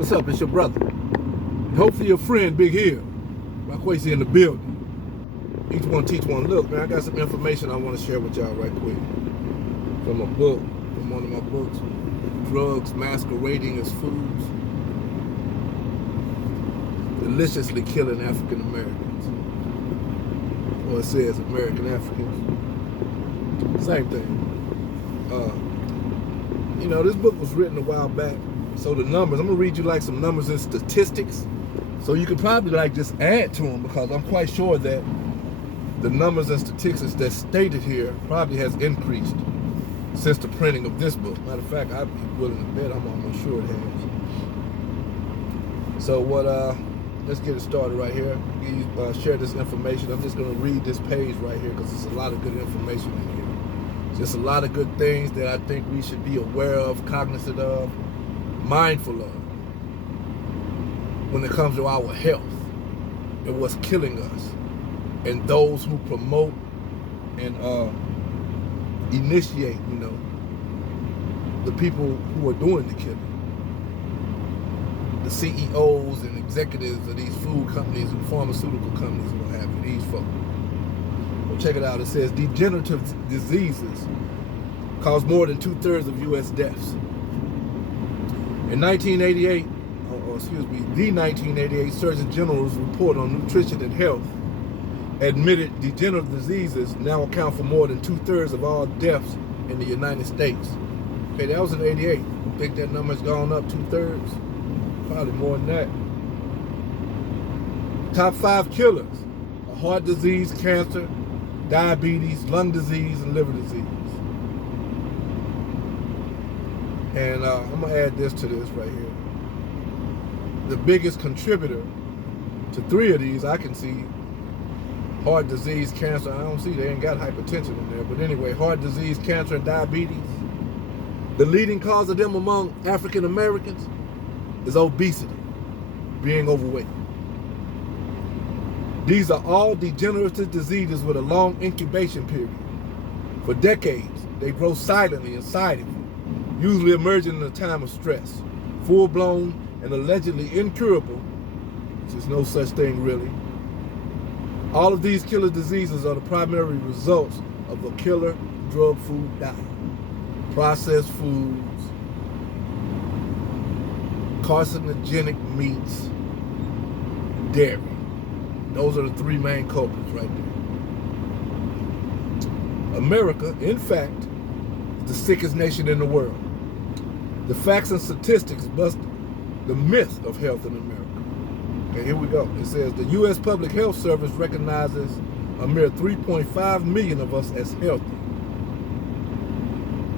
What's up? It's your brother. And hopefully your friend, Big Hill. Raquacy in the building. Each one teach one. Look, man, I got some information I want to share with y'all right quick. From a book, from one of my books. Drugs Masquerading as Foods. Deliciously killing African Americans. Or it says American Africans. Same thing. This book was written a while back. So the numbers, I'm gonna read you like some numbers and statistics. So you could probably like just add to them, because I'm quite sure that the numbers and statistics that's stated here probably has increased since the printing of this book. Matter of fact, I'd be willing to bet, I'm almost sure it has. So let's get it started right here. Share this information. I'm just gonna read this page right here because there's a lot of good information in here. Just a lot of good things that I think we should be aware of, cognizant of, mindful of when it comes to our health and what's killing us, and those who promote and initiate, the people who are doing the killing. The CEOs and executives of these food companies and pharmaceutical companies and what have you, these folks. Well, check it out. It says degenerative diseases cause more than 2/3 of U.S. deaths. In 1988, the 1988 Surgeon General's report on nutrition and health admitted degenerative diseases now account for more than 2/3 of all deaths in the United States. Okay, that was in 88. You think that number's gone up 2/3? Probably more than that. Top 5 killers are heart disease, cancer, diabetes, lung disease, and liver disease. And I'm going to add this to this right here. The biggest contributor to 3 of these, I can see heart disease, cancer. I don't see, they ain't got hypertension in there. But anyway, heart disease, cancer, and diabetes. The leading cause of them among African Americans is obesity, being overweight. These are all degenerative diseases with a long incubation period. For decades, they grow silently inside of you, usually emerging in a time of stress. Full-blown and allegedly incurable, which is no such thing really. All of these killer diseases are the primary results of a killer drug food diet. Processed foods, carcinogenic meats, dairy. Those are the 3 main culprits right there. America, in fact, is the sickest nation in the world. The facts and statistics bust the myth of health in America. Okay, here we go. It says the U.S. Public Health Service recognizes a mere 3.5 million of us as healthy.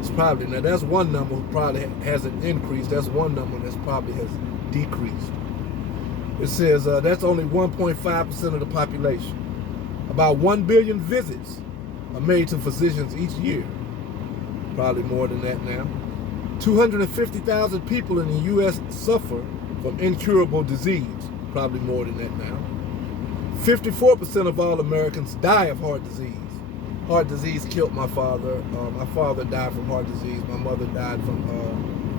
It's probably, now that's one number who probably hasn't increased. That's one number that's probably has decreased. It says that's only 1.5% of the population. About 1 billion visits are made to physicians each year. Probably more than that now. 250,000 people in the U.S. suffer from incurable disease. Probably more than that now. 54% of all Americans die of heart disease. Heart disease killed my father. My father died from heart disease. My mother died from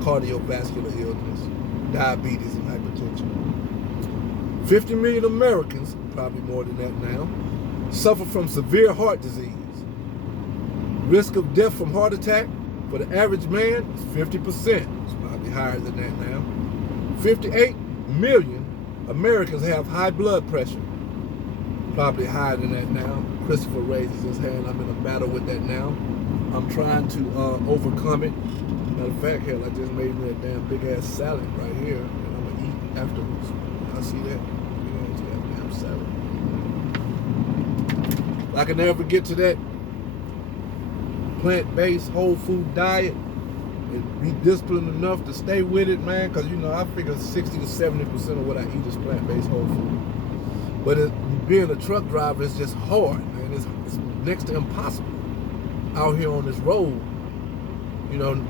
cardiovascular illness, diabetes, and hypertension. 50 million Americans, probably more than that now, suffer from severe heart disease. Risk of death from heart attack for the average man is 50%. It's probably higher than that now. 58 million Americans have high blood pressure. Probably higher than that now. Christopher raises his hand. I'm in a battle with that now. I'm trying to overcome it. Matter of fact, hell, I just made me a damn big ass salad right here, and I'm gonna eat afterwards. I see that. That damn salad. I can never get to that plant-based whole food diet and be disciplined enough to stay with it, man, because I figure 60 to 70% of what I eat is plant-based whole food. But being a truck driver is just hard, man. It's next to impossible out here on this road,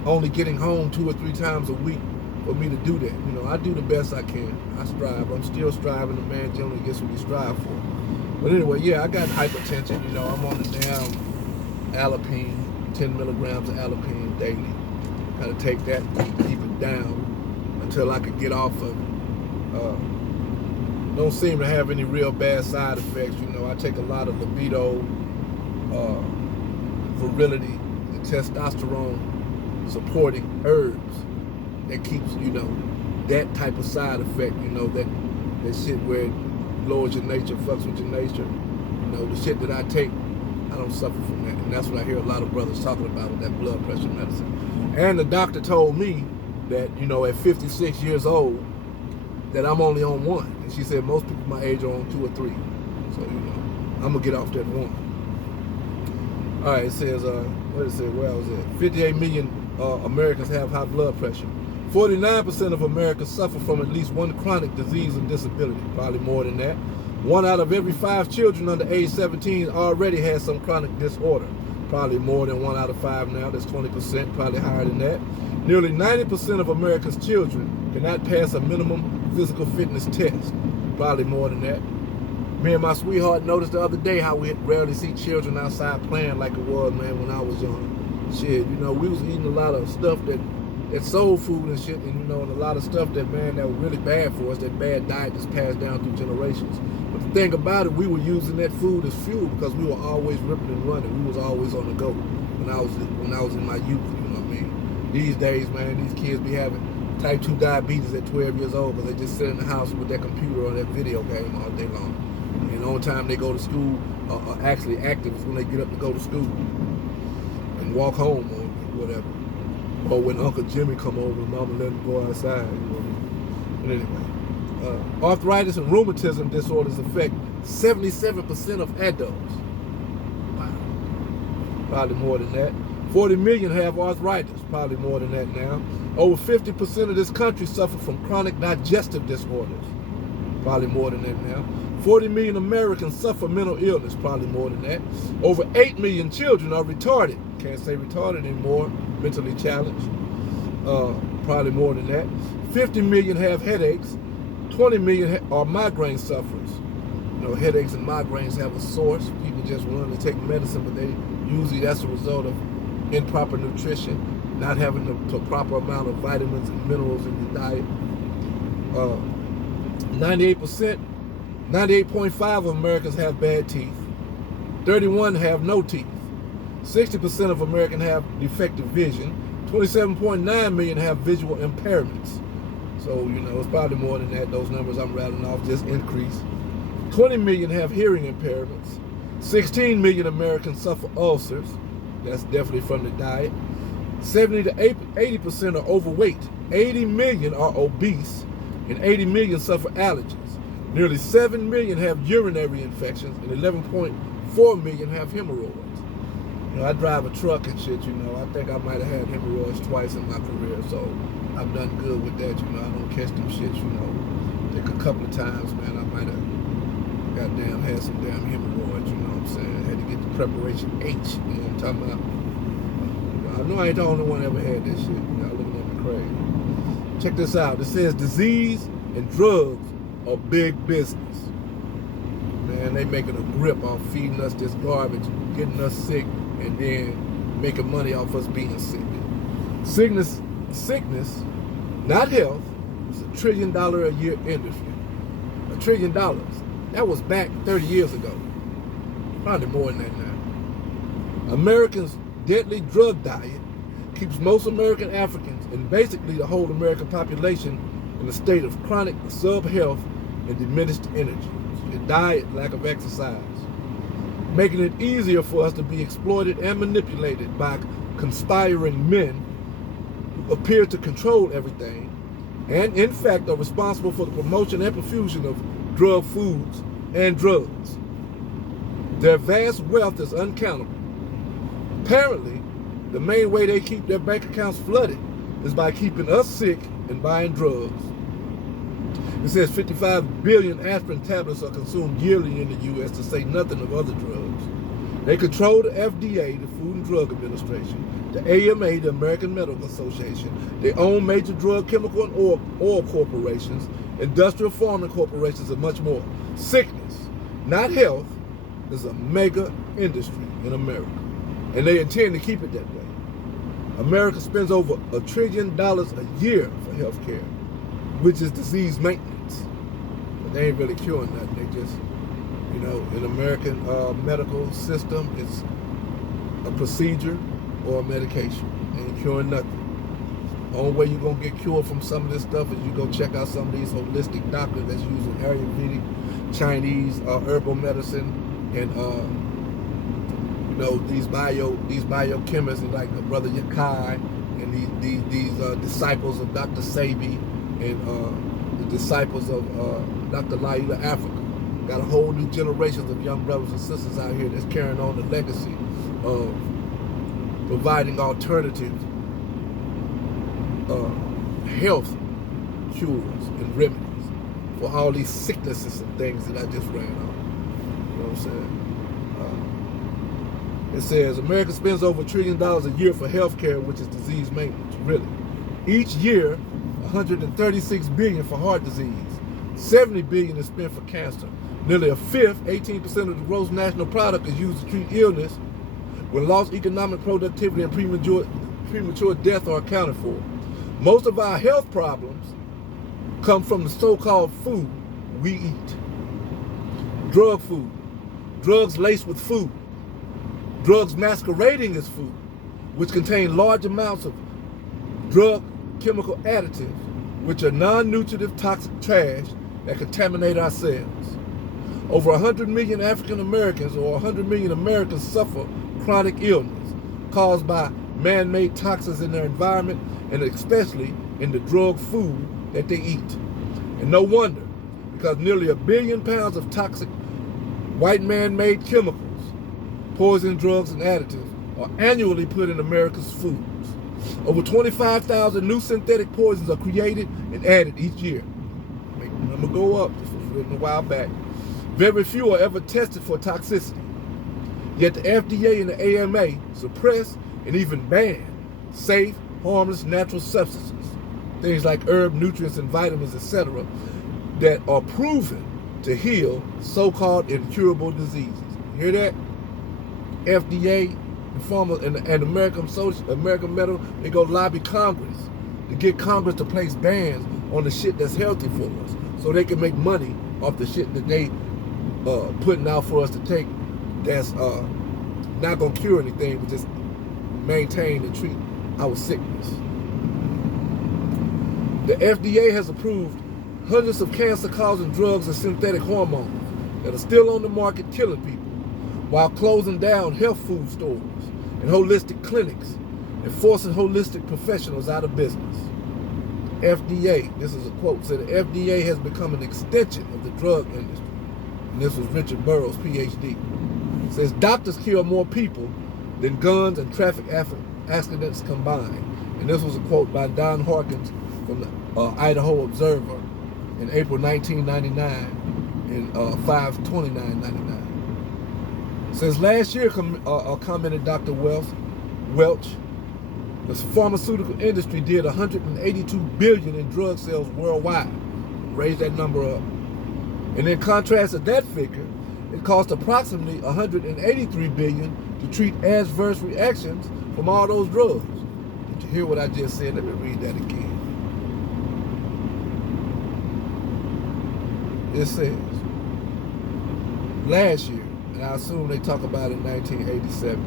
only getting home 2 or 3 times a week for me to do that. I do the best I can. I strive. I'm still striving. A man generally gets what he strives for. But anyway, yeah, I got hypertension. I'm on the damn Alipine, 10 milligrams of Alipine daily. Got to take that to keep it down. until I could get off of it. Don't seem to have any real bad side effects. You know, I take a lot of libido, virility, and testosterone supporting herbs that keeps, you know, that type of side effect, you know, that shit where it lowers your nature, fucks with your nature. You know, the shit that I take, I don't suffer from that. And that's what I hear a lot of brothers talking about with that blood pressure medicine. And the doctor told me that, you know, at 56 years old, that I'm only on one. And she said most people my age are on 2 or 3. So, you know, I'm gonna get off that one. All right, it says, what did it say? Where was it? 58 million Americans have high blood pressure. 49% of Americans suffer from at least one chronic disease or disability, probably more than that. 1 out of every 5 children under age 17 already has some chronic disorder, probably more than 1 out of 5 now. That's 20%, probably higher than that. Nearly 90% of America's children cannot pass a minimum physical fitness test, probably more than that. Me and my sweetheart noticed the other day how we rarely see children outside playing like it was, man, when I was young. Shit, you know, we was eating a lot of stuff that soul food and shit, and you know, and a lot of stuff that, man, that was really bad for us, that bad diet that's passed down through generations. But the thing about it, we were using that food as fuel because we were always ripping and running. We was always on the go when I was in my youth, you know what I mean? These days, man, these kids be having type 2 diabetes at 12 years old because they just sit in the house with their computer or their video game all day long. And the only time they go to school are actually active is when they get up to go to school and walk home or whatever. Or when Uncle Jimmy come over and Mama let him go outside. You know? But anyway, arthritis and rheumatism disorders affect 77% of adults. Wow. Probably more than that. 40 million have arthritis, probably more than that now. Over 50% of this country suffer from chronic digestive disorders, probably more than that now. 40 million Americans suffer mental illness, probably more than that. Over 8 million children are retarded. Can't say retarded anymore, mentally challenged, probably more than that. 50 million have headaches. 20 million are migraine sufferers. You know, headaches and migraines have a source. People just run to take medicine, but usually that's a result of improper nutrition, not having the proper amount of vitamins and minerals in your diet. 98.5% of Americans have bad teeth. 31 have no teeth. 60% of Americans have defective vision. 27.9 million have visual impairments. So, you know, it's probably more than that. Those numbers I'm rattling off just increase. 20 million have hearing impairments. 16 million Americans suffer ulcers. That's definitely from the diet. 70 to 80% are overweight. 80 million are obese. And 80 million suffer allergies. Nearly 7 million have urinary infections. And 11.4 million have hemorrhoids. You know, I drive a truck and shit, you know. I think I might have had hemorrhoids twice in my career, so I've done good with that, you know. I don't catch them shits, you know. I think a couple of times, man, I might have goddamn had some damn hemorrhoids, you know what I'm saying? I had to get the preparation H, you know what I'm talking about? I know I ain't the only one that ever had this shit. Y'all looking at me crazy. Check this out. It says disease and drugs are big business. Man, they making a grip on feeding us this garbage, getting us sick, and then making money off us being sick. Sickness, not health, is $1 trillion a year industry. $1 trillion. That was back 30 years ago. Probably more than that now. Americans' deadly drug diet keeps most American Africans and basically the whole American population in a state of chronic sub-health and diminished energy. Your diet, lack of exercise, making it easier for us to be exploited and manipulated by conspiring men who appear to control everything and in fact are responsible for the promotion and profusion of drug foods and drugs. Their vast wealth is uncountable. Apparently, the main way they keep their bank accounts flooded is by keeping us sick and buying drugs. It says 55 billion aspirin tablets are consumed yearly in the U.S., to say nothing of other drugs. They control the FDA, the Food and Drug Administration, the AMA, the American Medical Association. They own major drug, chemical, and oil corporations, industrial farming corporations, and much more. Sickness, not health, is a mega industry in America, and they intend to keep it that way. America spends over $1 trillion a year for health care. which is disease maintenance. But they ain't really curing nothing. They just, you know, in American medical system, it's a procedure or a medication. They ain't curing nothing. The only way you're going to get cured from some of this stuff is you go check out some of these holistic doctors that's using Ayurvedic, Chinese, herbal medicine, and you know, these biochemists, and like the brother Yakai, and these disciples of Dr. Sebi, and the disciples of Dr. Laila Africa. Got a whole new generations of young brothers and sisters out here that's carrying on the legacy of providing alternative health cures and remedies for all these sicknesses and things that I just ran on. You know what I'm saying? It says America spends over $1 trillion a year for health care, which is disease maintenance, really. Each year, $136 billion for heart disease, $70 billion is spent for cancer. Nearly a fifth, 18% of the gross national product, is used to treat illness, when lost economic productivity and premature death are accounted for. Most of our health problems come from the so-called food we eat. Drug food, drugs laced with food, drugs masquerading as food, which contain large amounts of drug chemical additives, which are non-nutritive toxic trash that contaminate our cells. Over 100 million African Americans, or 100 million Americans, suffer chronic illness caused by man-made toxins in their environment, and especially in the drug food that they eat. And no wonder, because nearly 1 billion pounds of toxic white man-made chemicals, poison, drugs, and additives are annually put in America's foods. Over 25,000 new synthetic poisons are created and added each year. Make the number go up. This was written a while back. Very few are ever tested for toxicity. Yet the FDA and the AMA suppress and even ban safe, harmless natural substances, things like herb, nutrients, and vitamins, etc., that are proven to heal so-called incurable diseases. Hear that? FDA and American Medical, they go lobby Congress to get Congress to place bans on the shit that's healthy for us, so they can make money off the shit that they putting out for us to take, that's not gonna cure anything, but just maintain and treat our sickness. The FDA has approved hundreds of cancer-causing drugs and synthetic hormones that are still on the market killing people, while closing down health food stores and holistic clinics and forcing holistic professionals out of business. FDA, this is a quote, said the FDA has become an extension of the drug industry. And this was Richard Burroughs, PhD. It says doctors kill more people than guns and traffic accidents combined. And this was a quote by Don Harkins from the Idaho Observer in April 1999 in 5/29/99. Since last year, commented Dr. Welch, the pharmaceutical industry did $182 billion in drug sales worldwide. Raise that number up. And in contrast to that figure, it cost approximately $183 billion to treat adverse reactions from all those drugs. Did you hear what I just said? Let me read that again. It says, last year, and I assume they talk about it in 1987,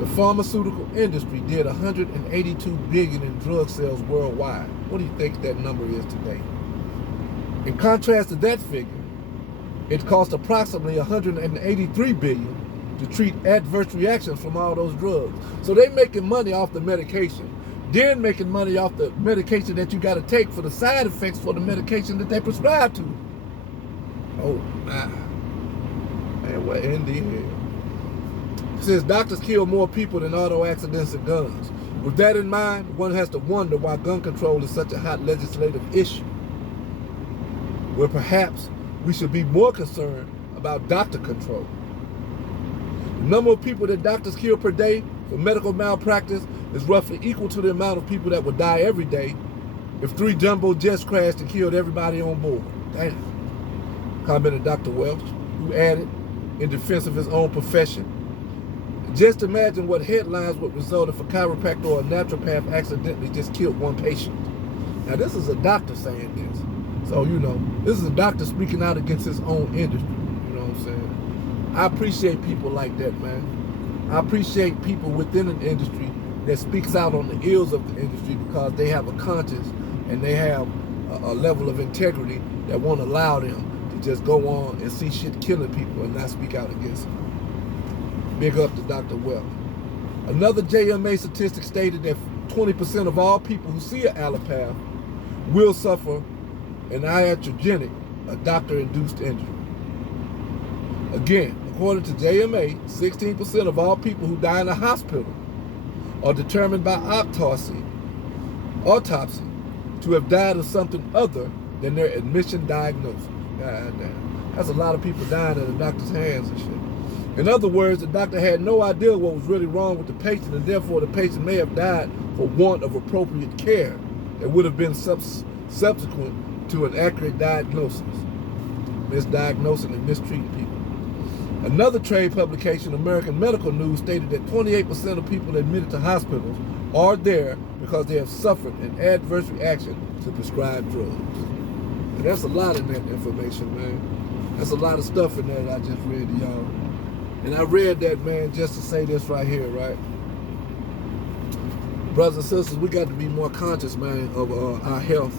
the pharmaceutical industry did $182 billion in drug sales worldwide. What do you think that number is today? In contrast to that figure, it cost approximately $183 billion to treat adverse reactions from all those drugs. So they're making money off the medication, then making money off the medication that you got to take for the side effects for the medication that they prescribe to. Oh my. Man, what in the hell? It says doctors kill more people than auto accidents and guns. With that in mind, one has to wonder why gun control is such a hot legislative issue, where perhaps we should be more concerned about doctor control. The number of people that doctors kill per day for medical malpractice is roughly equal to the amount of people that would die every day if 3 jumbo jets crashed and killed everybody on board. Damn. Commented Dr. Welch, who added, in defense of his own profession, just imagine what headlines would result if a chiropractor or a naturopath accidentally just killed one patient. Now, this is a doctor saying this. So, you know, this is a doctor speaking out against his own industry. You know what I'm saying? I appreciate people like that, man. I appreciate people within an industry that speaks out on the ills of the industry because they have a conscience and they have a level of integrity that won't allow them to just go on and see shit killing people and not speak out against it. Big up to Dr. Well. Another JMA statistic stated that 20% of all people who see an allopath will suffer an iatrogenic, a doctor-induced injury. Again, according to JMA, 16% of all people who die in a hospital are determined by autopsy to have died of something other than their admission diagnosis. God damn. That's a lot of people dying at the doctor's hands and shit. In other words, the doctor had no idea what was really wrong with the patient, and therefore the patient may have died for want of appropriate care that would have been subsequent to an accurate diagnosis. Misdiagnosing and mistreating people. Another trade publication, American Medical News, stated that 28% of people admitted to hospitals are there because they have suffered an adverse reaction to prescribed drugs. And that's a lot in that information, man. That's a lot of stuff in there that I just read to y'all. And I read that, man, just to say this right here, right? Brothers and sisters, we got to be more conscious, man, of our health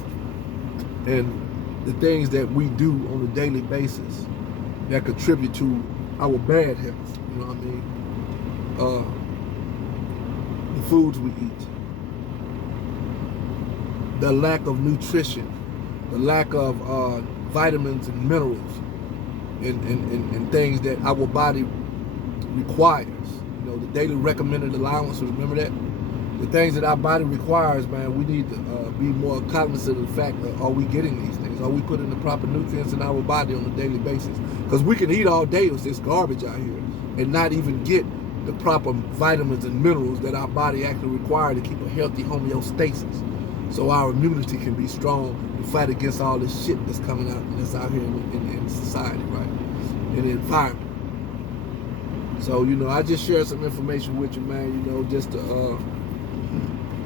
and the things that we do on a daily basis that contribute to our bad health. You know what I mean? The foods we eat, the lack of nutrition, the lack of vitamins and minerals and things that our body requires. You know, the daily recommended allowance, remember that? The things that our body requires, man, we need to be more cognizant of the fact that are we getting these things? Are we putting the proper nutrients in our body on a daily basis? Because we can eat all day with this garbage out here and not even get the proper vitamins and minerals that our body actually requires to keep a healthy homeostasis, so our immunity can be strong and fight against all this shit that's coming out and that's out here in society, right? In the environment. So, you know, I just shared some information with you, man, you know, just to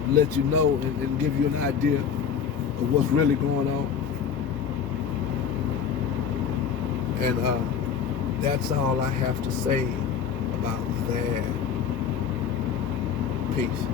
let you know and give you an idea of what's really going on. And that's all I have to say about that. Peace.